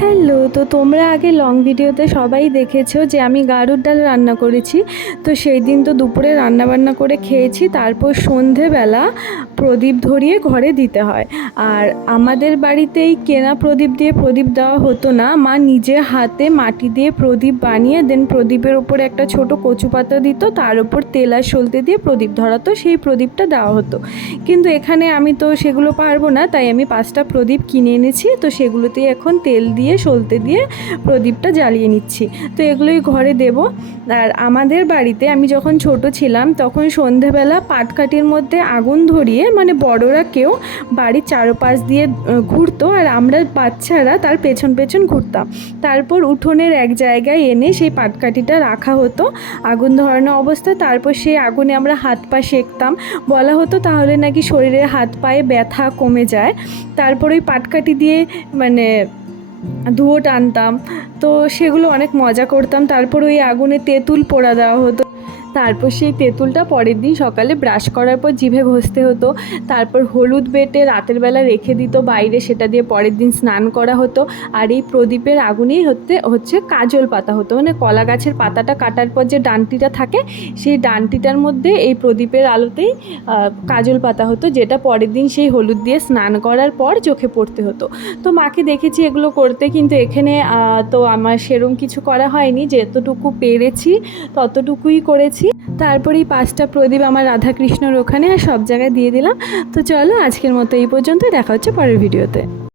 Hello, তো তোমরা আগে লং ভিডিওতে সবাই দেখেছো যে আমি গাড়ুর ডাল রান্না করেছি। তো সেই দিন তো দুপুরে রান্নাবান্না করে খেয়েছি, তারপর সন্ধেবেলা প্রদীপ ধরিয়ে ঘরে দিতে হয়। আর আমাদের বাড়িতেই কেনা প্রদীপ দিয়ে প্রদীপ দেওয়া হতো না, মা নিজে হাতে মাটি দিয়ে প্রদীপ বানিয়ে দেন প্রদীপের উপরে একটা ছোট কচু পাতা দিত, তার উপর তেল আর সলতে দিয়ে প্রদীপ ধরাতো, সেই প্রদীপটা দেওয়া হতো। কিন্তু এখানে আমি তো সেগুলো পারবো না, তাই আমি 5টা প্রদীপ কিনে এনেছি। তো সেগুলোতেই এখন তেল দিয়ে সলতে দিয়ে প্রদীপটা জ্বালিয়ে নিচ্ছি। তো এগুলোই ঘরে দেব। আর আমাদের বাড়িতে আমি যখন ছোট ছিলাম তখন সন্ধেবেলা পাটকাঠির মধ্যে আগুন ধরিয়ে, মানে বড়রা কেউ বাড়ির চারপাশ দিয়ে ঘুরতো আর আমরা বাচ্চারা তার পেছন পেছন ঘুরতাম। তারপর উঠোনের এক জায়গায় এনে সেই পাটকাঠিটা রাখা হতো আগুন ধরানো অবস্থায়। তারপর সেই আগুনে আমরা হাত পা সেঁকতাম, বলা হতো তাহলে নাকি শরীরে হাত পায়ে ব্যথা কমে যায়। তারপর ওই পাটকাঠি দিয়ে মানে ধুয়ো টানতাম, তো সেগুলো অনেক মজা করতাম। তারপর ওই আগুনে তেঁতুল পোড়া দেওয়া হতো, তারপর সেই তেঁতুলটা পরের দিন সকালে ব্রাশ করার পর জিভে ঘষতে হতো। তারপর হলুদ বেটে রাতের বেলা রেখে দিত বাইরে, সেটা দিয়ে পরের দিন স্নান করা হতো। আর এই প্রদীপের আগুনেই হচ্ছে কাজল পাতা হতো, মানে কলা গাছের পাতাটা কাটার পর যে ডান্টিটা থাকে সেই ডান্টিটার মধ্যে এই প্রদীপের আলোতেই কাজল পাতা হতো, যেটা পরের দিন সেই হলুদ দিয়ে স্নান করার পর চোখে পড়তে হতো। তো মাকে দেখেছি এগুলো করতে, কিন্তু এখানে তো আমার সেরম কিছু করা হয়নি, যতটুকু পেরেছি ততটুকুই করেছি। তারপরেই 5টা প্রদীপ আমার রাধাকৃষ্ণর ওখানে আর সব জায়গায় দিয়ে দিলাম। তো চলো আজকের মতো এই পর্যন্ত, দেখা হচ্ছে পরের ভিডিওতে।